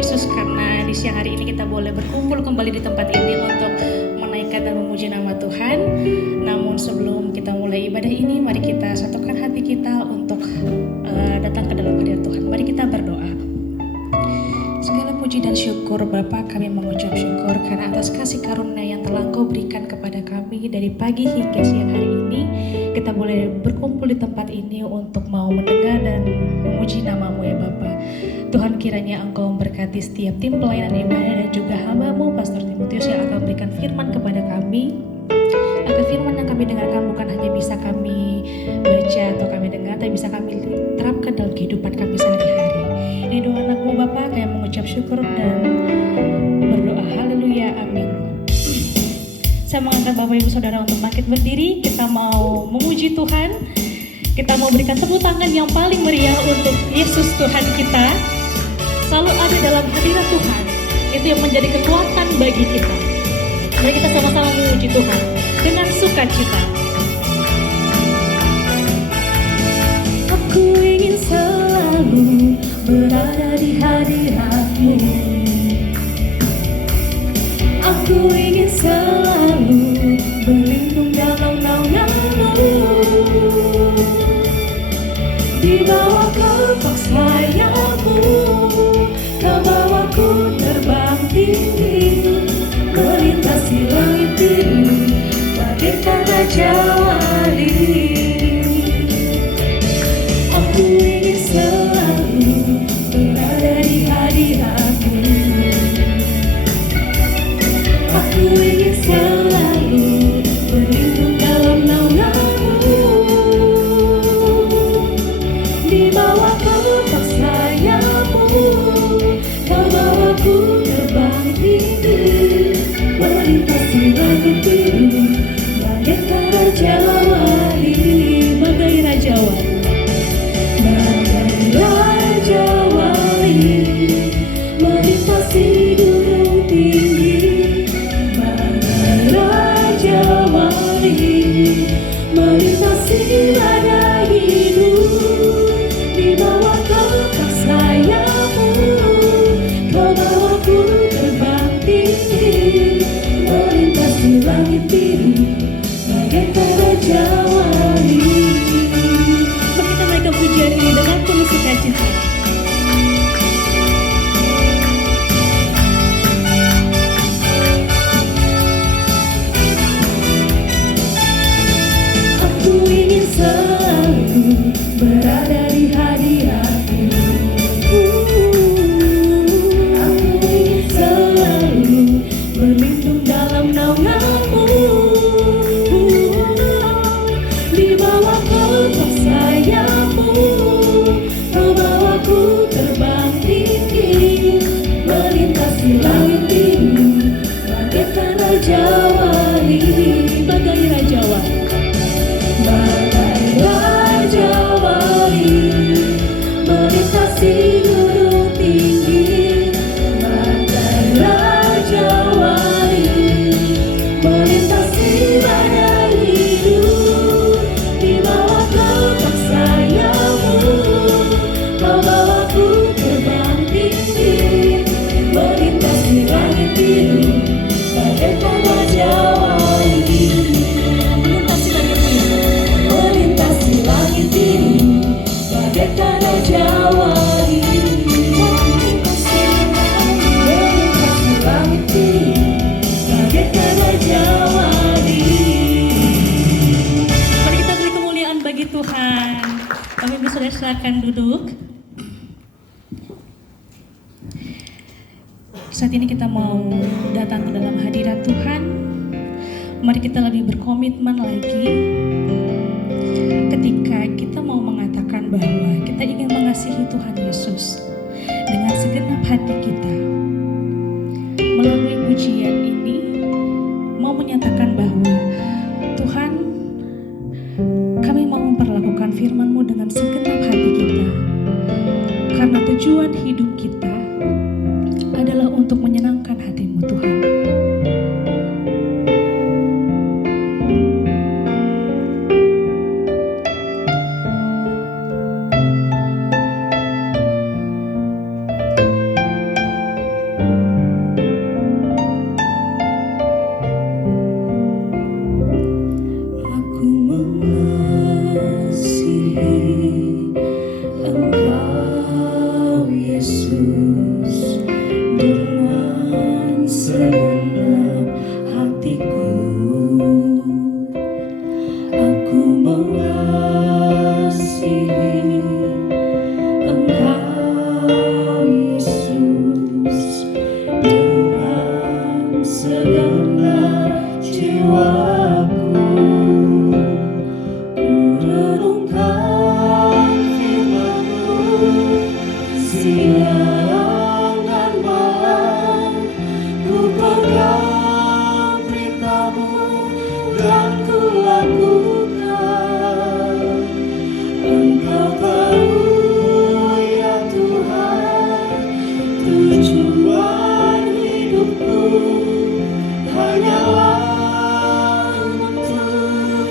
Yesus karena di siang hari ini kita boleh berkumpul kembali di tempat ini untuk menaikkan dan memuji nama Tuhan. Namun sebelum kita mulai ibadah ini, mari kita satukan hati kita untuk datang ke dalam hadirat Tuhan. Mari kita berdoa. Segala puji dan syukur Bapa, kami mengucap syukur karena atas kasih karunia yang telah Engkau berikan kepada kami dari pagi hingga siang hari ini. Kita boleh berkumpul di tempat ini untuk mau mendengar dan memuji nama-Mu ya Bapa. Tuhan, kiranya Engkau memberkati setiap tim pelayanan ibadah dan juga hamba-Mu Pastor Timotius yang akan berikan firman kepada kami. Agar firman yang kami dengarkan bukan hanya bisa kami baca atau kami dengar, tapi bisa kami terapkan dalam kehidupan kami sehari-hari. Ini doa anak-Mu Bapa, kami mengucap syukur dan berdoa. Haleluya, amin. Saya mengangkat Bapak Ibu Saudara untuk bangkit berdiri. Kita mau memuji Tuhan. Kita mau berikan tepuk tangan yang paling meriah untuk Yesus Tuhan kita. Selalu ada dalam hadirat Tuhan. Itu yang menjadi kekuatan bagi kita. Mari kita sama-sama memuji Tuhan dengan sukacita. Aku ingin selalu berada di hadirat-Mu. Aku ingin selalu berlindung dalam naungan-Mu. Di bawah kepak sayap-Mu, Kau bawaku terbang tinggi, melintasi langit biru, bagaikan Raja Wali. Aku ingin selalu berada di hadirat-Mu. Aku ingin selalu berlindung dalam naungan-Mu. Di bawah kepak sayap-Mu, Kau bawaku terbang tinggi, melintasi langit biru, bagaikan Raja Wali. Bagai Raja Wali, bagai Raja Wali, melintasi gunung tinggi. Bagai Raja Wali, melintasi badai hidup. Di bawah kepak sayap-Mu, Kau bawaku terbang tinggi, melintasi langit biru, bagaikan Raja Wali. Mari kita naikkan pujian ini dengan penuh sukacita. Aku ingin selalu berada di hadirat-Mu. Aku ingin selalu berlindung dalam naungan-Mu. Di bawah kepak sayap-Mu, Kau bawaku terbang tinggi, melintasi langit biru, bagaikan Raja Wali. Bagai Raja Wali, bagai Raja Wali, melintasi gunung tinggi. Bagai Raja Wali, melintasi badai hidup. Di bawah kepak sayap-Mu, Kau bawaku terbang tinggi, melintasi langit biru, bagaikan Raja Wali. Melintasi langit biru, melintasi langit biru, bagaikan Raja Wali. Melintasi langit biru, bagaikan Raja Wali. Mari kita beri kemuliaan bagi Tuhan. Kami bisa silakan duduk. Saat ini kita mau datang ke dalam hadirat Tuhan. Mari kita lebih berkomitmen lagi ketika kita mau mengatakan bahwa kita ingin mengasihi Tuhan Yesus dengan segenap hati kita. Melalui pujian ini mau menyatakan bahwa Tuhan, kami mau memperlakukan firman-Mu dengan segenap hati kita. Karena tujuan hidup kita adalah untuk menyenangkan hati-Mu Tuhan. Yesus, dengan segenap hatiku aku mengasihi Engkau Yesus, dengan segenap jiwaku ku renungkan firman-Mu siang dan malam, ku pegang perintah-Mu dan ku lakukan. Engkau tahu ya Tuhan, tujuan hidupku hanyalah untuk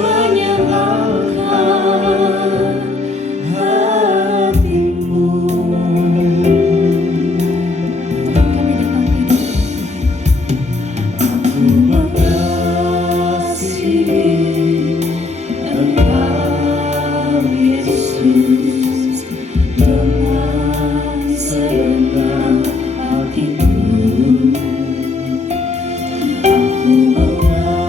menyenangkan hati-Mu. Aku mengasihi Engkau Yesus, dengan segenap hatiku aku mengasihi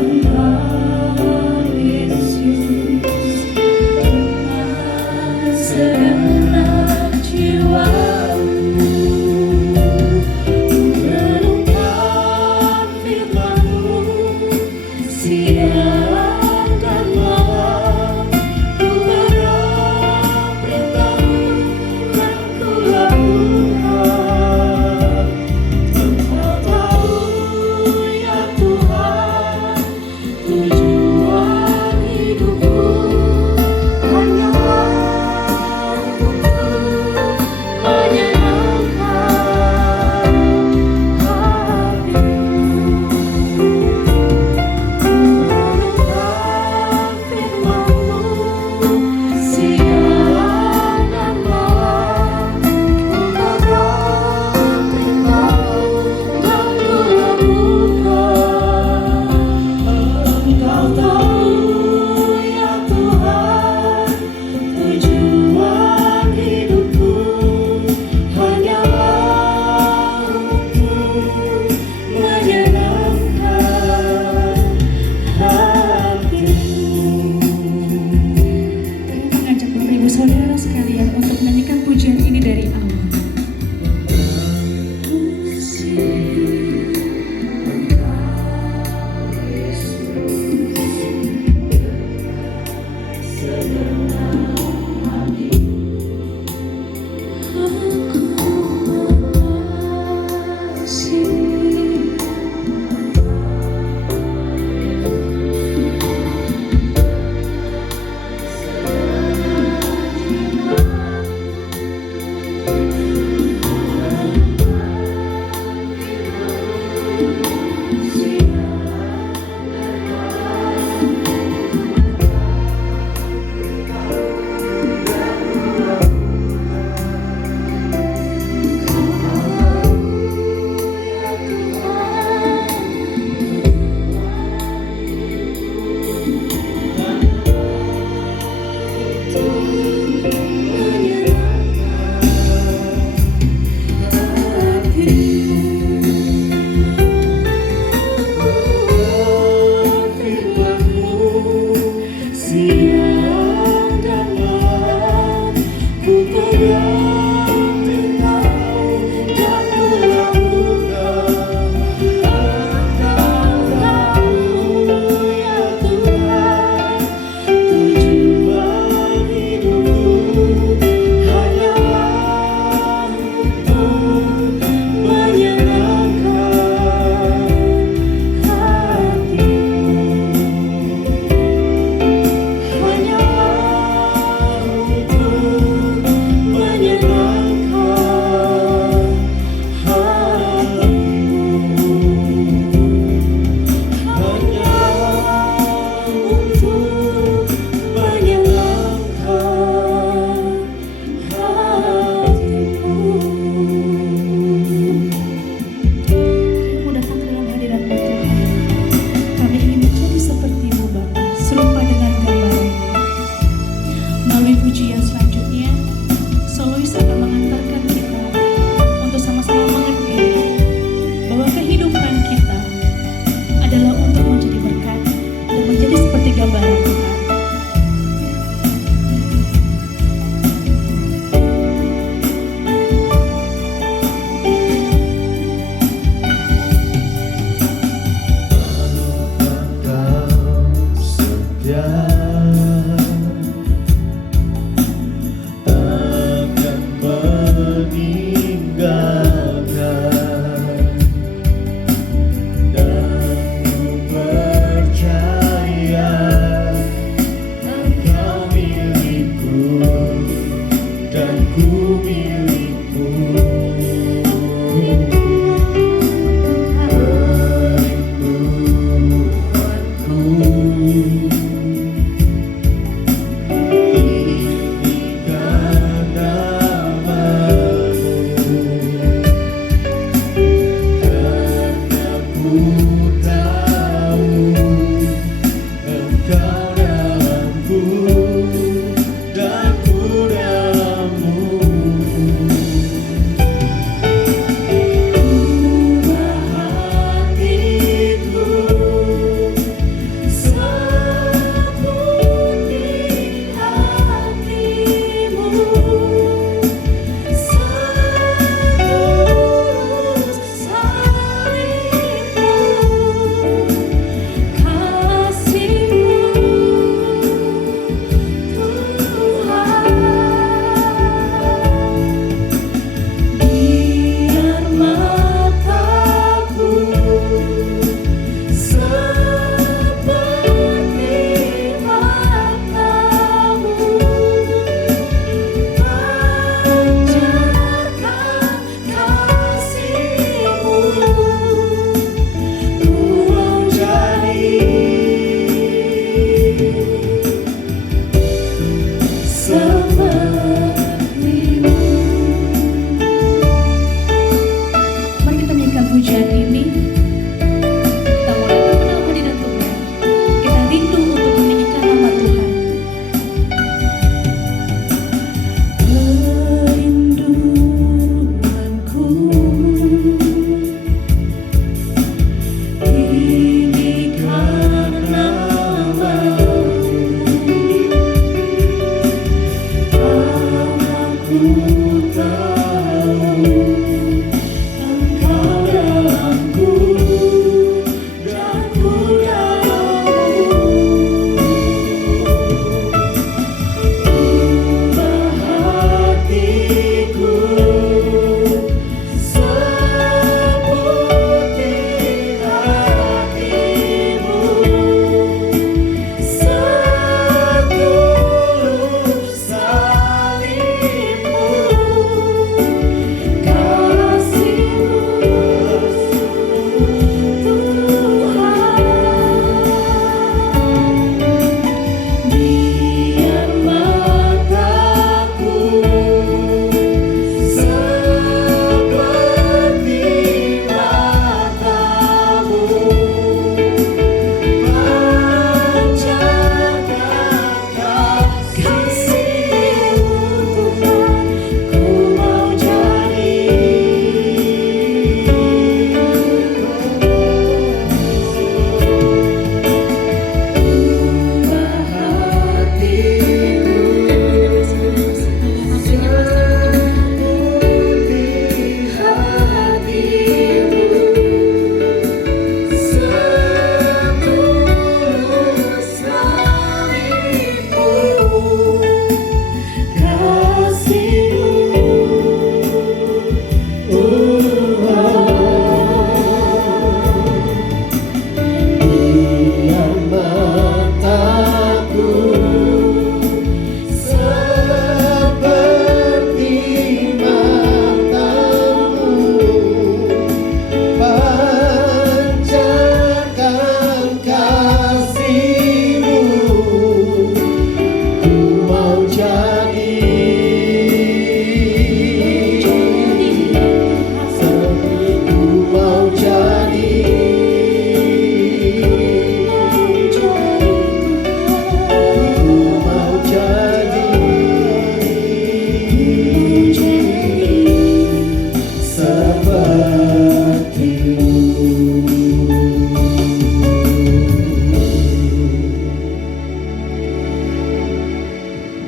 Engkau Yesus, dengan segenap jiwaku ku renungkan firman-Mu siang dan malam, ku pegang perintah-Mu dan ku lakukan. Engkau tahu ya Tuhan, tujuan hidupku hanyalah untuk menyenangkan hati-Mu. Ku renungkan firman-Mu siang dan malam, ku pegang perintah-Mu dan ku lakukan. Engkau tahu ya Tuhan, tujuan hidupku hanyalah untuk menyenangkan hati-Mu. Mengajak Bapak Ibu Saudara sekalian untuk menyanyikan pujian ini dari awal.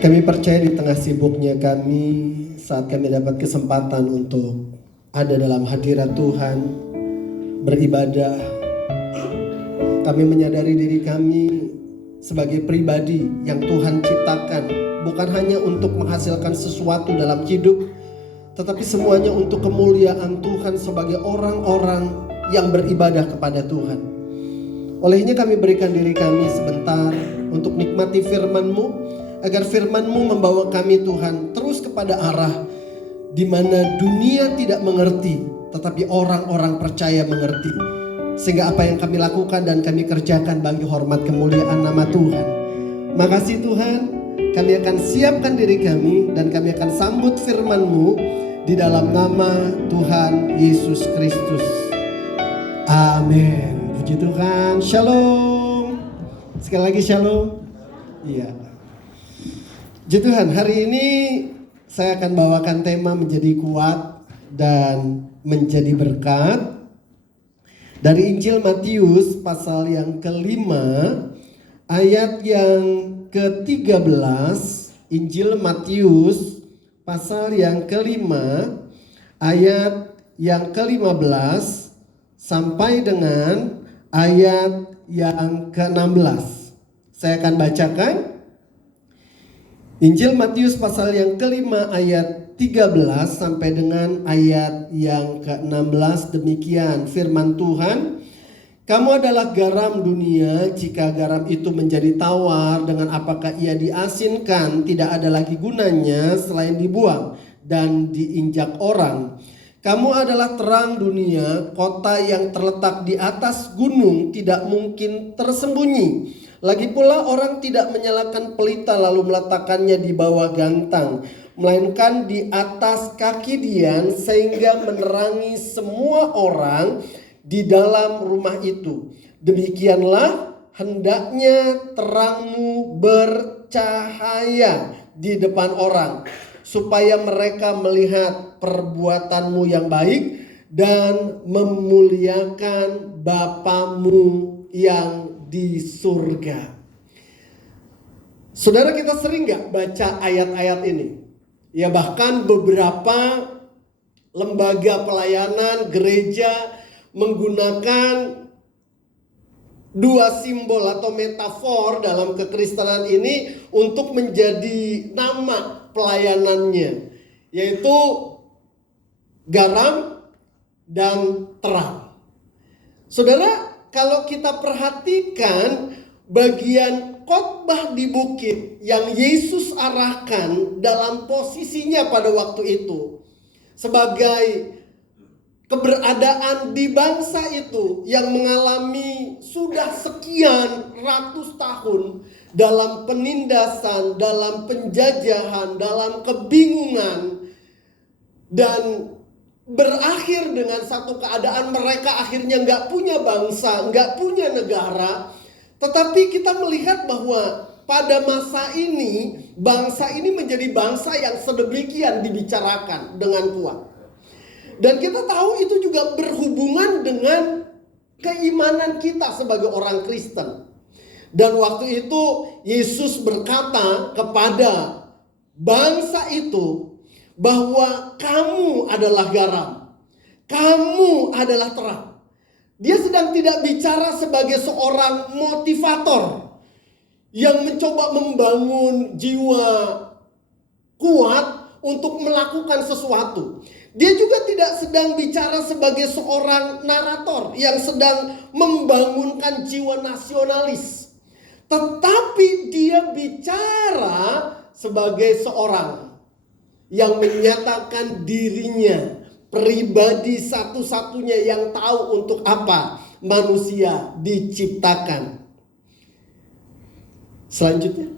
Kami percaya di tengah sibuknya kami, saat kami dapat kesempatan untuk ada dalam hadirat Tuhan, beribadah, kami menyadari diri kami sebagai pribadi yang Tuhan ciptakan, bukan hanya untuk menghasilkan sesuatu dalam hidup, tetapi semuanya untuk kemuliaan Tuhan sebagai orang-orang yang beribadah kepada Tuhan. Olehnya kami berikan diri kami sebentar untuk nikmati firman-Mu, agar firman-Mu membawa kami Tuhan terus kepada arah di mana dunia tidak mengerti, tetapi orang-orang percaya mengerti. Sehingga apa yang kami lakukan dan kami kerjakan bagi hormat kemuliaan nama Tuhan. Makasih Tuhan, kami akan siapkan diri kami dan kami akan sambut firman-Mu di dalam nama Tuhan Yesus Kristus. Amin. Puji Tuhan. Shalom. Sekali lagi shalom. Iya. Puji Tuhan, hari ini saya akan bawakan tema menjadi kuat dan menjadi berkat dari Injil Matius pasal yang kelima ayat yang ke-13. Injil Matius pasal yang kelima ayat yang ke-15 sampai dengan ayat yang ke-16. Saya akan bacakan Injil Matius pasal yang kelima ayat 13 sampai dengan ayat yang ke-16. Demikian firman Tuhan. Kamu adalah garam dunia. Jika garam itu menjadi tawar, dengan apakah ia diasinkan? Tidak ada lagi gunanya selain dibuang dan diinjak orang. Kamu adalah terang dunia. Kota yang terletak di atas gunung tidak mungkin tersembunyi. Lagi pula orang tidak menyalakan pelita lalu meletakkannya di bawah gantang, melainkan di atas kaki dian sehingga menerangi semua orang di dalam rumah itu. Demikianlah hendaknya terangmu bercahaya di depan orang, supaya mereka melihat perbuatanmu yang baik dan memuliakan Bapamu yang di surga. Saudara, kita sering gak baca ayat-ayat ini? Ya, bahkan beberapa lembaga pelayanan gereja menggunakan dua simbol atau metafor dalam kekristenan ini untuk menjadi nama pelayanannya, yaitu garam dan terang. Saudara, kalau kita perhatikan bagian khotbah di bukit yang Yesus arahkan dalam posisinya pada waktu itu sebagai keberadaan di bangsa itu yang mengalami sudah sekian ratus tahun dalam penindasan, dalam penjajahan, dalam kebingungan, dan berakhir dengan satu keadaan mereka akhirnya nggak punya bangsa, nggak punya negara. Tetapi kita melihat bahwa pada masa ini bangsa ini menjadi bangsa yang sedemikian dibicarakan dengan kuat. Dan kita tahu itu juga berhubungan dengan keimanan kita sebagai orang Kristen. Dan waktu itu Yesus berkata kepada bangsa itu bahwa kamu adalah garam, kamu adalah terang. Dia sedang tidak bicara sebagai seorang motivator yang mencoba membangun jiwa kuat untuk melakukan sesuatu. Dia juga tidak sedang bicara sebagai seorang narator yang sedang membangunkan jiwa nasionalis. Tetapi dia bicara sebagai seorang yang menyatakan dirinya pribadi satu-satunya yang tahu untuk apa manusia diciptakan. Selanjutnya,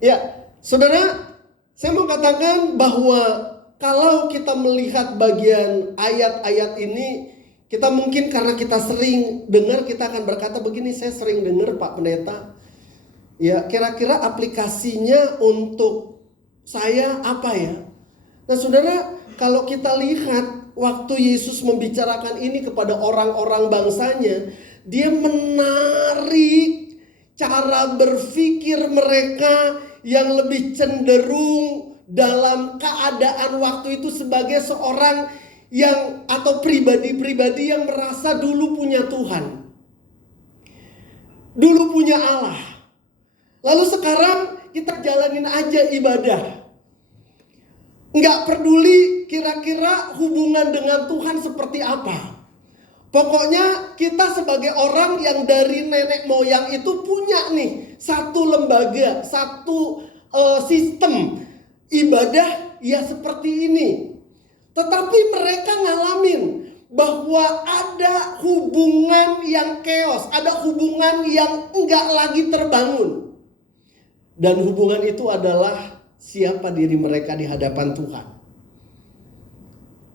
ya saudara, saya mau katakan bahwa kalau kita melihat bagian ayat-ayat ini, kita mungkin karena kita sering dengar, kita akan berkata begini, saya sering dengar Pak Pendeta, ya kira-kira aplikasinya untuk saya apa ya? Nah saudara, kalau kita lihat waktu Yesus membicarakan ini kepada orang-orang bangsanya, dia menarik cara berpikir mereka yang lebih cenderung dalam keadaan waktu itu sebagai seorang yang atau pribadi-pribadi yang merasa dulu punya Tuhan, dulu punya Allah. Lalu sekarang kita jalanin aja ibadah. Nggak peduli kira-kira hubungan dengan Tuhan seperti apa. Pokoknya kita sebagai orang yang dari nenek moyang itu punya nih satu lembaga, satu sistem ibadah ya seperti ini. Tetapi mereka ngalamin bahwa ada hubungan yang chaos, ada hubungan yang enggak lagi terbangun. Dan hubungan itu adalah siapa diri mereka di hadapan Tuhan.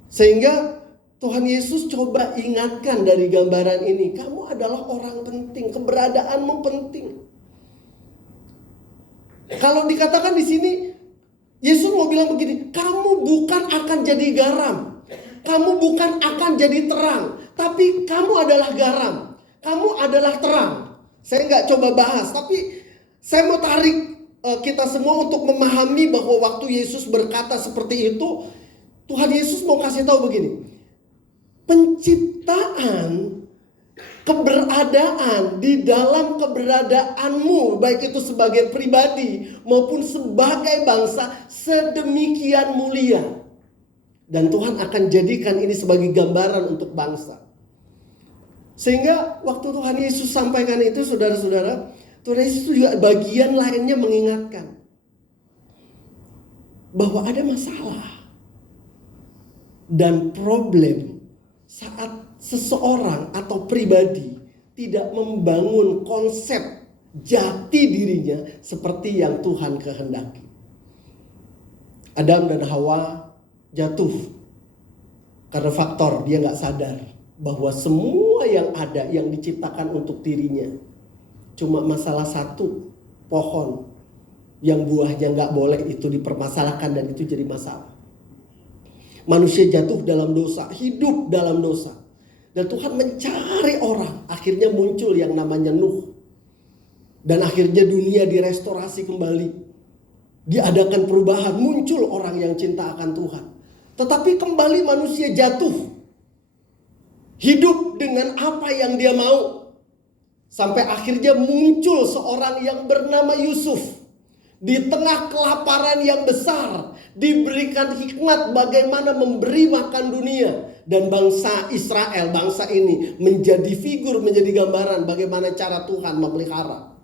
Sehingga Tuhan Yesus coba ingatkan dari gambaran ini, kamu adalah orang penting, keberadaanmu penting. Kalau dikatakan di sini, Yesus mau bilang begini, kamu bukan akan jadi garam, kamu bukan akan jadi terang, tapi kamu adalah garam, kamu adalah terang. Saya nggak coba bahas, tapi saya mau tarik kita semua untuk memahami bahwa waktu Yesus berkata seperti itu, Tuhan Yesus mau kasih tahu begini, penciptaan, keberadaan di dalam keberadaanmu, baik itu sebagai pribadi maupun sebagai bangsa, sedemikian mulia. Dan Tuhan akan jadikan ini sebagai gambaran untuk bangsa. Sehingga waktu Tuhan Yesus sampaikan itu, saudara-saudara, Tuhan Yesus juga bagian lainnya mengingatkan bahwa ada masalah dan problem saat seseorang atau pribadi tidak membangun konsep jati dirinya seperti yang Tuhan kehendaki. Adam dan Hawa jatuh karena faktor dia nggak sadar bahwa semua yang ada yang diciptakan untuk dirinya, cuma masalah satu, pohon yang buahnya nggak boleh itu dipermasalahkan dan itu jadi masalah. Manusia jatuh dalam dosa, hidup dalam dosa. Dan Tuhan mencari orang. Akhirnya muncul yang namanya Nuh. Dan akhirnya dunia direstorasi kembali. Diadakan perubahan, muncul orang yang cinta akan Tuhan. Tetapi kembali manusia jatuh. Hidup dengan apa yang dia mau. Sampai akhirnya muncul seorang yang bernama Yusuf. Di tengah kelaparan yang besar, diberikan hikmat bagaimana memberi makan dunia. Dan bangsa Israel, bangsa ini menjadi figur, menjadi gambaran bagaimana cara Tuhan memelihara.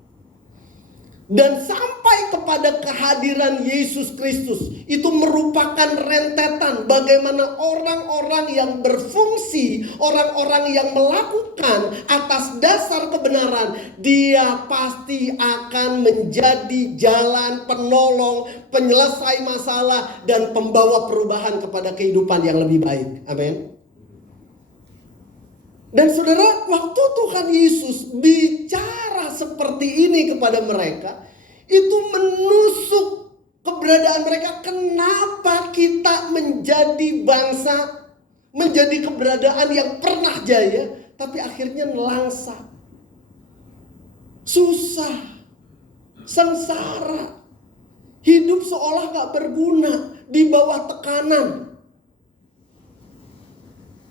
Dan sampai kepada kehadiran Yesus Kristus, itu merupakan rentetan bagaimana orang-orang yang berfungsi, orang-orang yang melakukan atas dasar kebenaran, dia pasti akan menjadi jalan penolong, penyelesai masalah, dan pembawa perubahan kepada kehidupan yang lebih baik. Amin. Dan saudara, waktu Tuhan Yesus bicara seperti ini kepada mereka, itu menusuk keberadaan mereka. Kenapa kita menjadi bangsa, menjadi keberadaan yang pernah jaya, tapi akhirnya nelangsa, susah, sengsara, hidup seolah gak berguna, di bawah tekanan.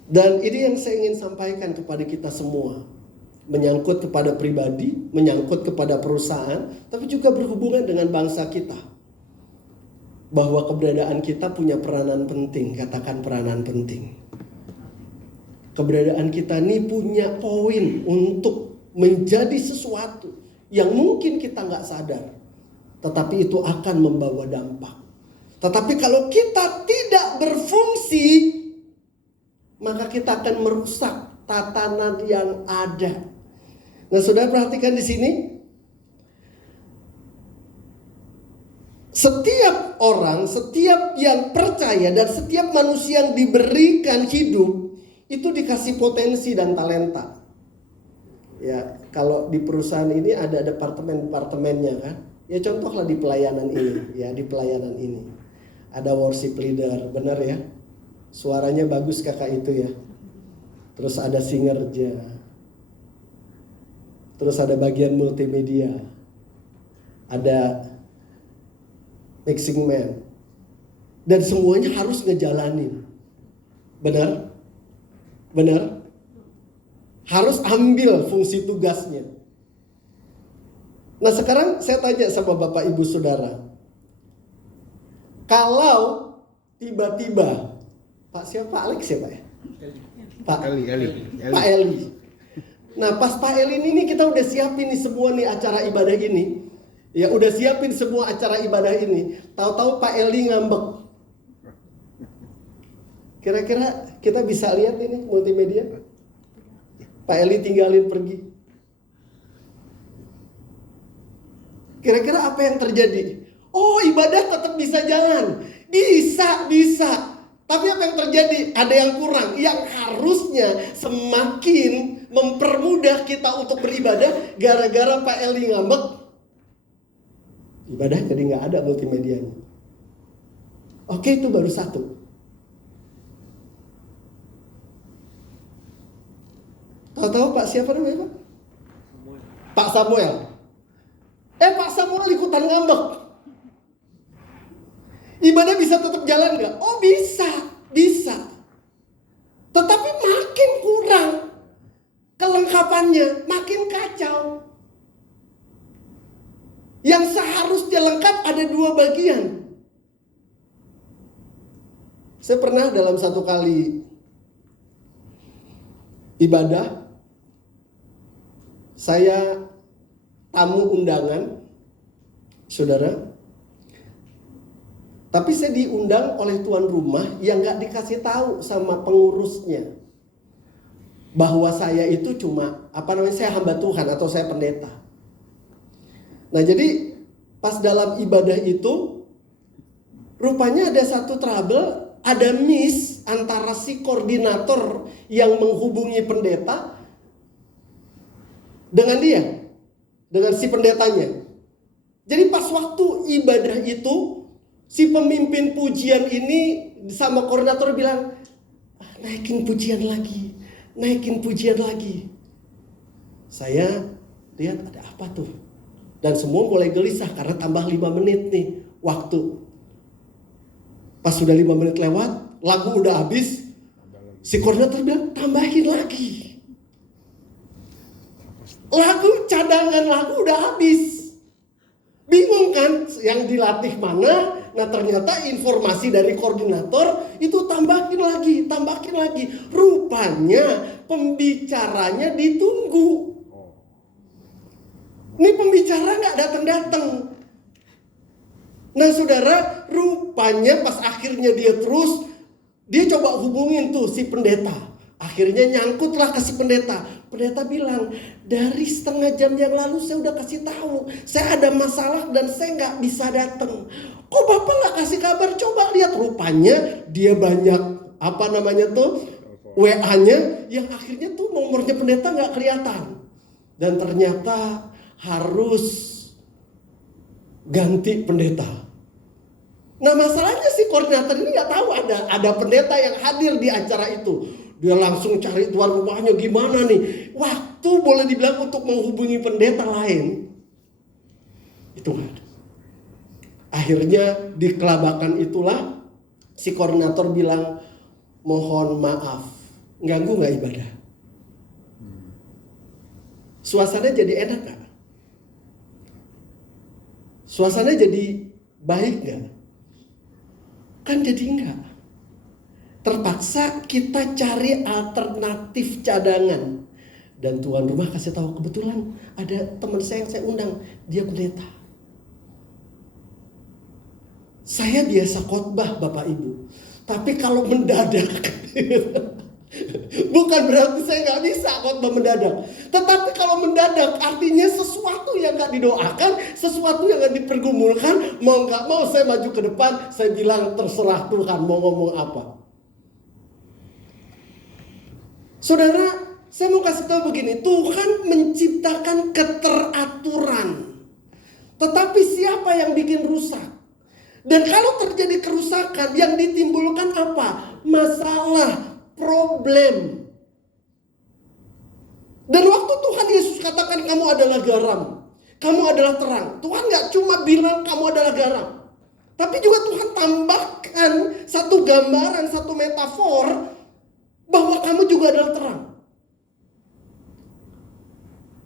Dan ini yang saya ingin sampaikan kepada kita semua. Menyangkut kepada pribadi, menyangkut kepada perusahaan, tapi juga berhubungan dengan bangsa kita. Bahwa keberadaan kita punya peranan penting, katakan peranan penting. Keberadaan kita ini punya poin untuk menjadi sesuatu yang mungkin kita gak sadar. Tetapi itu akan membawa dampak. Tetapi kalau kita tidak berfungsi, maka kita akan merusak tatanan yang ada. Nah, saudara perhatikan di sini. Setiap orang, setiap yang percaya dan setiap manusia yang diberikan hidup itu dikasih potensi dan talenta. Ya, kalau di perusahaan ini ada departemen-departemennya kan. Ya contohlah di pelayanan ini, ya di pelayanan ini. Ada worship leader, benar ya? Suaranya bagus kakak itu ya. Terus ada singernya. Terus ada bagian multimedia. Ada mixing man. Dan semuanya harus ngejalanin. Benar? Benar? Harus ambil fungsi tugasnya. Nah sekarang saya tanya sama Bapak Ibu Saudara. Kalau tiba-tiba Pak siapa? Pak Alex ya Pak ya? Pak Eli. Nah pas Pak Eli ini kita udah siapin nih semua nih acara ibadah ini. Ya udah siapin semua acara ibadah ini. Tahu-tahu Pak Eli ngambek. Kira-kira kita bisa lihat ini multimedia? Pak Eli tinggalin pergi. Kira-kira apa yang terjadi? Oh, ibadah tetap bisa jalan. Bisa. Tapi apa yang terjadi? Ada yang kurang. Yang harusnya semakin mempermudah kita untuk beribadah, gara-gara Pak Eli ngambek, ibadah jadi nggak ada multimedianya. Oke, itu baru satu. Tahu Pak siapa namanya Pak? Pak Samuel. Pak Samuel ikutan ngambek. Ibadah bisa tetap jalan nggak? Oh bisa. Tetapi makin kurang kelengkapannya, makin kacau. Yang seharusnya lengkap ada 2 bagian. Saya pernah dalam satu kali ibadah, saya tamu undangan, saudara. Tapi saya diundang oleh tuan rumah yang gak dikasih tahu sama pengurusnya bahwa saya itu cuma saya hamba Tuhan atau saya pendeta. Nah jadi pas dalam ibadah itu rupanya ada satu trouble, ada miss antara si koordinator yang menghubungi pendeta dengan dia, dengan si pendetanya. Jadi pas waktu ibadah itu, si pemimpin pujian ini sama koordinator bilang, naikin pujian lagi. Saya lihat ada apa tuh? Dan semua mulai gelisah karena tambah 5 menit nih waktu. Pas sudah 5 menit lewat, lagu udah habis, si koordinator bilang tambahin lagi. Cadangan lagu udah habis. Bingung kan yang dilatih mana? Nah ternyata informasi dari koordinator itu tambahin lagi. Rupanya pembicaranya ditunggu. Ini pembicara gak datang-datang. Nah saudara, rupanya pas akhirnya dia coba hubungin tuh si pendeta. Akhirnya nyangkutlah ke si pendeta. Pendeta bilang, dari setengah jam yang lalu saya udah kasih tahu, saya ada masalah dan saya nggak bisa datang. Kok bapak nggak kasih kabar? Coba lihat, rupanya dia banyak WA-nya yang akhirnya tuh nomornya pendeta nggak kelihatan. Dan ternyata harus ganti pendeta. Nah masalahnya si koordinator ini nggak tahu ada pendeta yang hadir di acara itu. Dia langsung cari tuan rumahnya gimana nih. Waktu boleh dibilang untuk menghubungi pendeta lain, itu nggak ada. Akhirnya di kelabakan itulah si koordinator bilang, mohon maaf, ganggu nggak ibadah? Suasana jadi enak nggak? Suasana jadi baik nggak? Kan jadi enggak. Terpaksa kita cari alternatif cadangan. Dan tuan rumah kasih tahu, kebetulan ada teman saya yang saya undang, dia pendeta. Saya biasa khotbah Bapak Ibu, tapi kalau mendadak bukan berarti saya nggak bisa khotbah mendadak. Tetapi kalau mendadak artinya sesuatu yang nggak didoakan, sesuatu yang nggak dipergumulkan, mau nggak mau saya maju ke depan, saya bilang terserah Tuhan mau ngomong apa. Saudara, saya mau kasih tahu begini, Tuhan menciptakan keteraturan. Tetapi siapa yang bikin rusak? Dan kalau terjadi kerusakan, yang ditimbulkan apa? Masalah, problem. Dan waktu Tuhan Yesus katakan kamu adalah garam, kamu adalah terang, Tuhan gak cuma bilang kamu adalah garam, tapi juga Tuhan tambahkan satu gambaran, satu metafor bahwa kamu juga adalah terang.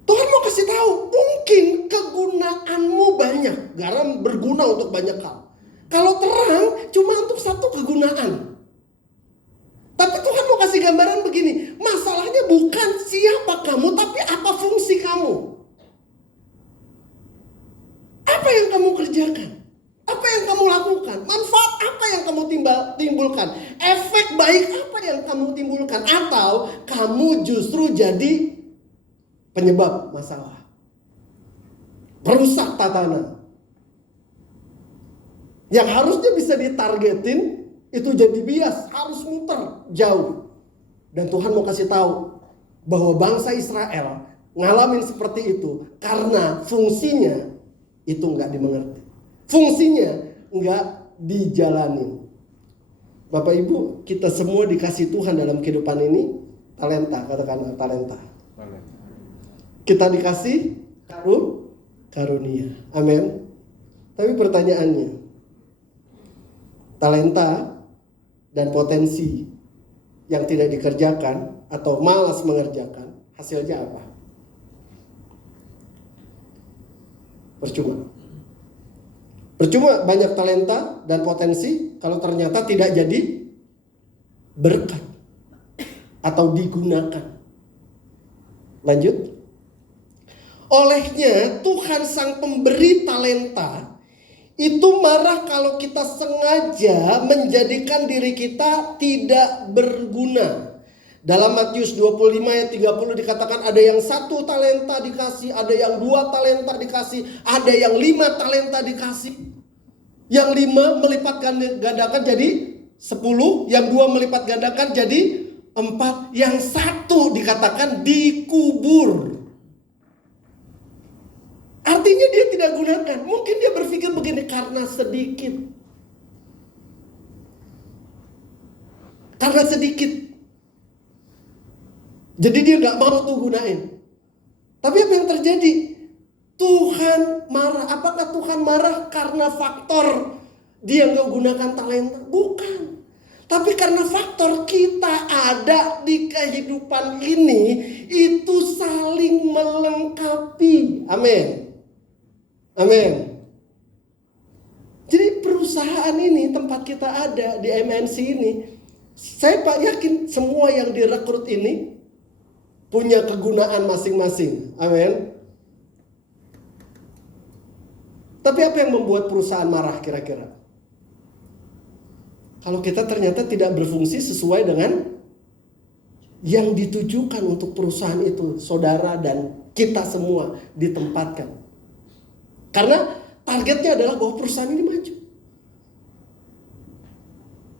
Tuhan mau kasih tahu, mungkin kegunaanmu banyak. Garam berguna untuk banyak hal. Kalau terang cuma untuk satu kegunaan. Tapi Tuhan mau kasih gambaran begini, masalahnya bukan siapa kamu, tapi apa fungsi kamu. Apa timbulkan? Efek baik apa yang kamu timbulkan? Atau kamu justru jadi penyebab masalah, perusak tatanan. Yang harusnya bisa ditargetin, itu jadi bias, harus muter jauh. Dan Tuhan mau kasih tahu bahwa bangsa Israel ngalamin seperti itu karena fungsinya itu nggak dimengerti, fungsinya nggak dijalanin. Bapak Ibu, kita semua dikasih Tuhan dalam kehidupan ini talenta, katakan talenta. Kita dikasih karunia, amin. Tapi pertanyaannya, talenta dan potensi yang tidak dikerjakan atau malas mengerjakan, hasilnya apa? Percuma banyak talenta dan potensi kalau ternyata tidak jadi berkat atau digunakan. Lanjut. Olehnya Tuhan sang pemberi talenta itu marah kalau kita sengaja menjadikan diri kita tidak berguna. Dalam Matius 25 ayat 30 dikatakan ada yang 1 talenta dikasih, ada yang 2 talenta dikasih, ada yang 5 talenta dikasih. Yang 5 melipat gandakan jadi 10, yang 2 melipat gandakan jadi 4, yang 1 dikatakan dikubur. Artinya dia tidak gunakan. Mungkin dia berpikir begini, karena sedikit. Karena sedikit. Jadi dia gak mau tuh gunain. Tapi apa yang terjadi? Tuhan marah. Apakah Tuhan marah karena faktor dia gak gunakan talenta? Bukan. Tapi karena faktor kita ada di kehidupan ini, itu saling melengkapi. Amin. Amin. Jadi perusahaan ini, tempat kita ada di MNC ini, saya yakin semua yang direkrut ini punya kegunaan masing-masing. Amin. Tapi apa yang membuat perusahaan marah kira-kira? Kalau kita ternyata tidak berfungsi sesuai dengan yang ditujukan untuk perusahaan itu, saudara dan kita semua ditempatkan. Karena targetnya adalah bahwa perusahaan ini maju.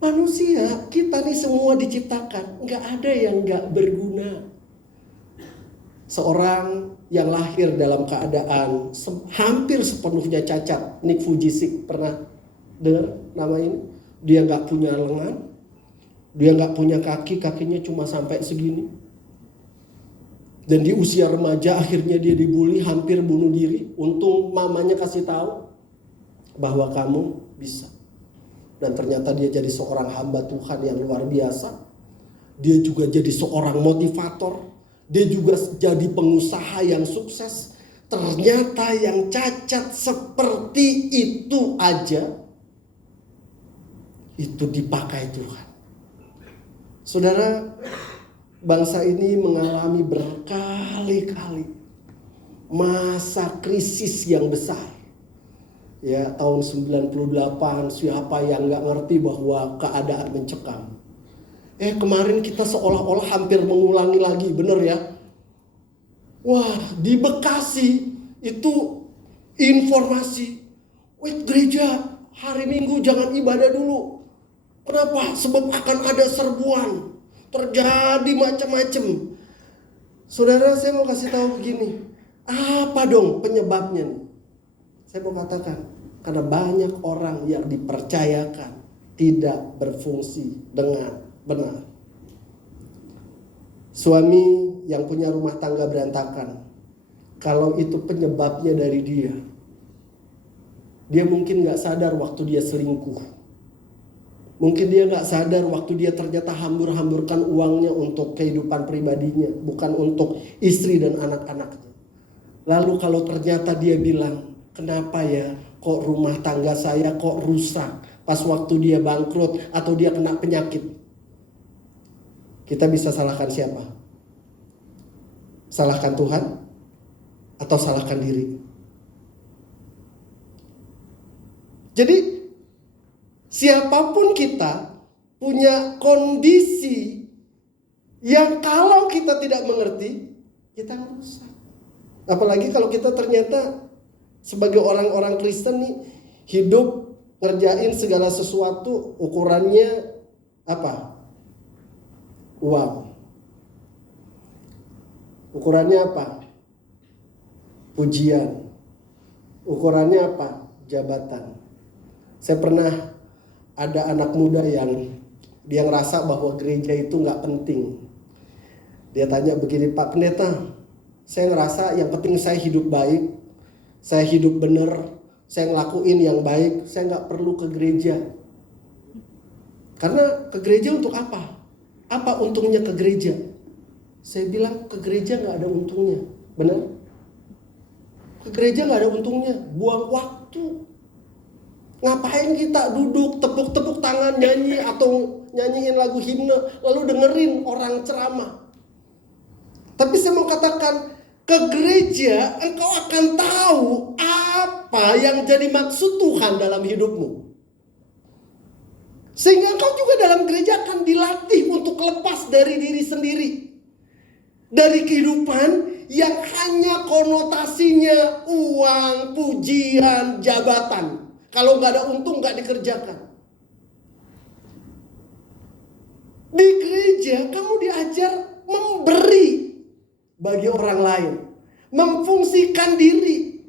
Manusia, kita nih semua diciptakan, nggak ada yang nggak berguna. Seorang yang lahir dalam keadaan hampir sepenuhnya cacat, Nick Vujicic, pernah dengar nama ini? Dia nggak punya lengan, dia nggak punya kaki, kakinya cuma sampai segini. Dan di usia remaja akhirnya dia dibully, hampir bunuh diri. Untung mamanya kasih tahu bahwa kamu bisa. Dan ternyata dia jadi seorang hamba Tuhan yang luar biasa. Dia juga jadi seorang motivator. Dia juga jadi pengusaha yang sukses. Ternyata yang cacat seperti itu aja, itu dipakai Tuhan. Saudara, bangsa ini mengalami berkali-kali masa krisis yang besar. Ya, tahun 98, siapa yang gak ngerti bahwa keadaan mencekam. Kemarin kita seolah-olah hampir mengulangi lagi, bener ya? Wah, di Bekasi itu informasi, gereja hari Minggu jangan ibadah dulu. Kenapa? Sebab akan ada serbuan, terjadi macam-macam. Saudara, saya mau kasih tahu begini, apa dong penyebabnya nih? Saya mau katakan, karena banyak orang yang dipercayakan tidak berfungsi dengan benar. Suami yang punya rumah tangga berantakan, kalau itu penyebabnya dari dia mungkin gak sadar waktu dia selingkuh. Mungkin dia gak sadar waktu dia ternyata hambur-hamburkan uangnya untuk kehidupan pribadinya, bukan untuk istri dan anak-anaknya. Lalu kalau ternyata dia bilang, kenapa ya kok rumah tangga saya kok rusak pas waktu dia bangkrut atau dia kena penyakit. Kita bisa salahkan siapa? Salahkan Tuhan atau salahkan diri? Jadi siapapun kita punya kondisi yang kalau kita tidak mengerti, kita rusak. Apalagi kalau kita ternyata sebagai orang-orang Kristen nih, hidup ngerjain segala sesuatu ukurannya apa? Uang. Ukurannya apa? Pujian. Ukurannya apa? Jabatan. Saya pernah ada anak muda yang dia ngerasa bahwa gereja itu nggak penting. Dia tanya begini, Pak Pendeta, saya ngerasa yang penting saya hidup baik, saya hidup benar, saya ngelakuin yang baik, saya nggak perlu ke gereja. Karena ke gereja untuk apa? Apa untungnya ke gereja? Saya bilang ke gereja nggak ada untungnya, benar? Ke gereja nggak ada untungnya, buang waktu. Ngapain kita duduk tepuk-tepuk tangan nyanyi atau nyanyiin lagu himne lalu dengerin orang ceramah? Tapi saya mau katakan, ke gereja engkau akan tahu apa yang jadi maksud Tuhan dalam hidupmu. Sehingga engkau juga dalam gereja akan dilatih untuk lepas dari diri sendiri. Dari kehidupan yang hanya konotasinya uang, pujian, jabatan. Kalau nggak ada untung nggak dikerjakan. Di gereja kamu diajar memberi bagi orang lain, memfungsikan diri,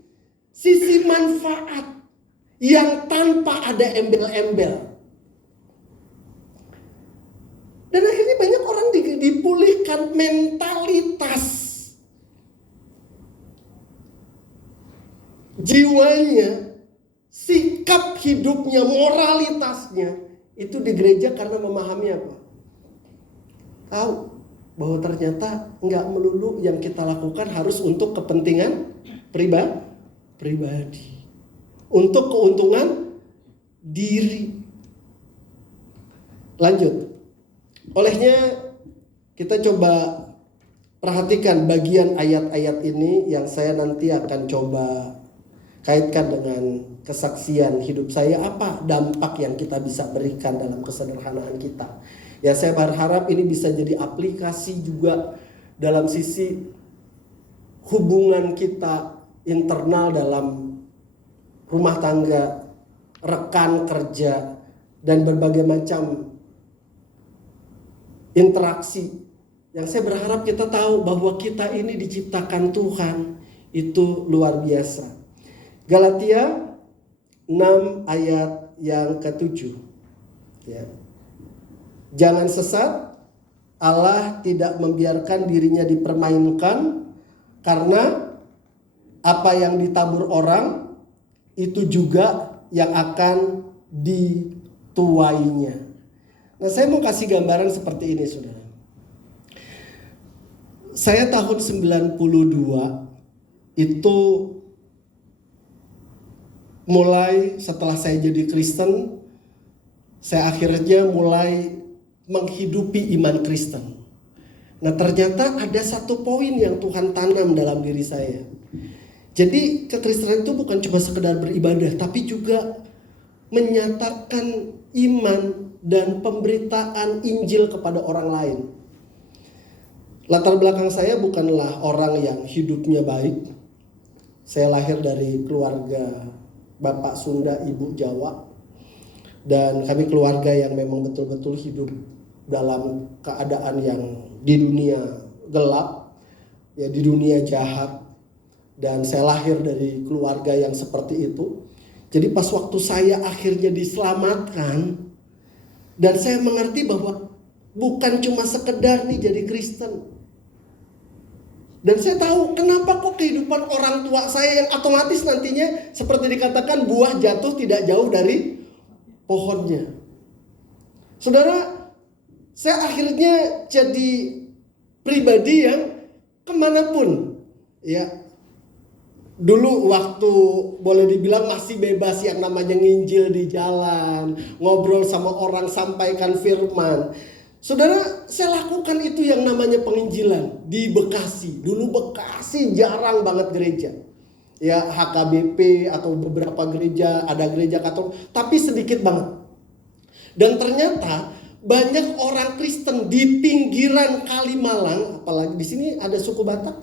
sisi manfaat yang tanpa ada embel-embel. Dan akhirnya banyak orang dipulihkan mentalitas jiwanya, sikap hidupnya, moralitasnya itu di gereja karena memahami apa? Tahu bahwa ternyata nggak melulu yang kita lakukan harus untuk kepentingan pribadi, untuk keuntungan diri. Lanjut, olehnya kita coba perhatikan bagian ayat-ayat ini yang saya nanti akan coba kaitkan dengan kesaksian hidup saya. Apa dampak yang kita bisa berikan dalam kesederhanaan kita? Ya, saya berharap ini bisa jadi aplikasi juga dalam sisi hubungan kita internal dalam rumah tangga, rekan kerja, dan berbagai macam interaksi. Yang saya berharap kita tahu bahwa kita ini diciptakan Tuhan itu luar biasa. Galatia 6 ayat yang ke-7. Ya. Jangan sesat, Allah tidak membiarkan dirinya dipermainkan, karena apa yang ditabur orang itu juga yang akan dituainya. Nah, saya mau kasih gambaran seperti ini, saudara. Saya tahun 92 itu mulai setelah saya jadi Kristen, saya akhirnya mulai menghidupi iman Kristen. Nah, ternyata ada satu poin yang Tuhan tanam dalam diri saya. Jadi kekristenan itu bukan cuma sekedar beribadah, tapi juga menyatakan iman dan pemberitaan Injil kepada orang lain. Latar belakang saya bukanlah orang yang hidupnya baik. Saya lahir dari keluarga Bapak Sunda, Ibu Jawa. Dan kami keluarga yang memang betul-betul hidup dalam keadaan yang di dunia gelap, ya, di dunia jahat. Dan saya lahir dari keluarga yang seperti itu. Jadi pas waktu saya akhirnya diselamatkan, dan saya mengerti bahwa bukan cuma sekedar nih jadi Kristen. Dan saya tahu kenapa kok kehidupan orang tua saya yang otomatis nantinya seperti dikatakan buah jatuh tidak jauh dari pohonnya. Saudara, saya akhirnya jadi pribadi yang kemanapun, ya, dulu waktu boleh dibilang masih bebas yang namanya nginjil di jalan, ngobrol sama orang, sampaikan firman. Saudara, saya lakukan itu yang namanya penginjilan di Bekasi. Dulu Bekasi jarang banget gereja. Ya, HKBP atau beberapa gereja, ada gereja Katolik, tapi sedikit banget. Dan ternyata banyak orang Kristen di pinggiran Kalimalang, apalagi di sini ada suku Batak.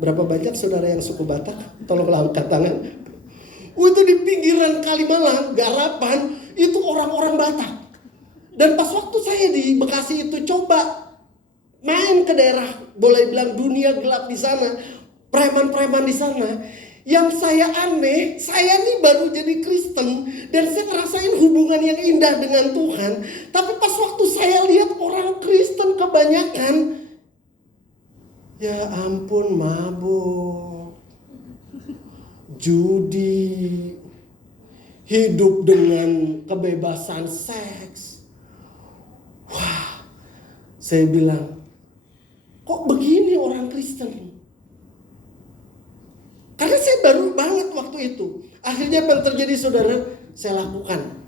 Berapa banyak saudara yang suku Batak? Tolonglah angkat tangan. Itu di pinggiran Kalimalang, Garapan, itu orang-orang Batak. Dan pas waktu saya di Bekasi itu coba main ke daerah, boleh bilang dunia gelap di sana, preman-preman di sana. Yang saya aneh, saya nih baru jadi Kristen dan saya ngerasain hubungan yang indah dengan Tuhan. Tapi pas waktu saya lihat orang Kristen kebanyakan, ya ampun, mabuk, judi, hidup dengan kebebasan seks. Wah, saya bilang, kok begini orang Kristen? Karena saya baru banget waktu itu. Akhirnya apa yang terjadi saudara? Saya lakukan.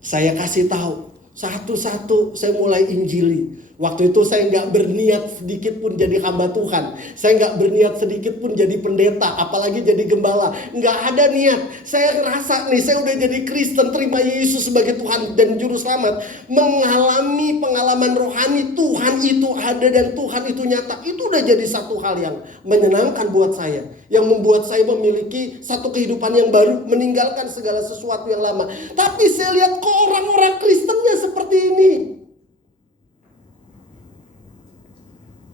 Saya kasih tahu. Satu-satu saya mulai injili. Waktu itu saya nggak berniat sedikit pun jadi hamba Tuhan. Saya nggak berniat sedikit pun jadi pendeta, apalagi jadi gembala. Nggak ada niat. Saya ngerasa nih, saya udah jadi Kristen, terima Yesus sebagai Tuhan dan Juru Selamat. Mengalami pengalaman rohani, Tuhan itu ada dan Tuhan itu nyata. Itu udah jadi satu hal yang menyenangkan buat saya. Yang membuat saya memiliki satu kehidupan yang baru, meninggalkan segala sesuatu yang lama. Tapi saya lihat kok orang-orang Kristennya seperti ini.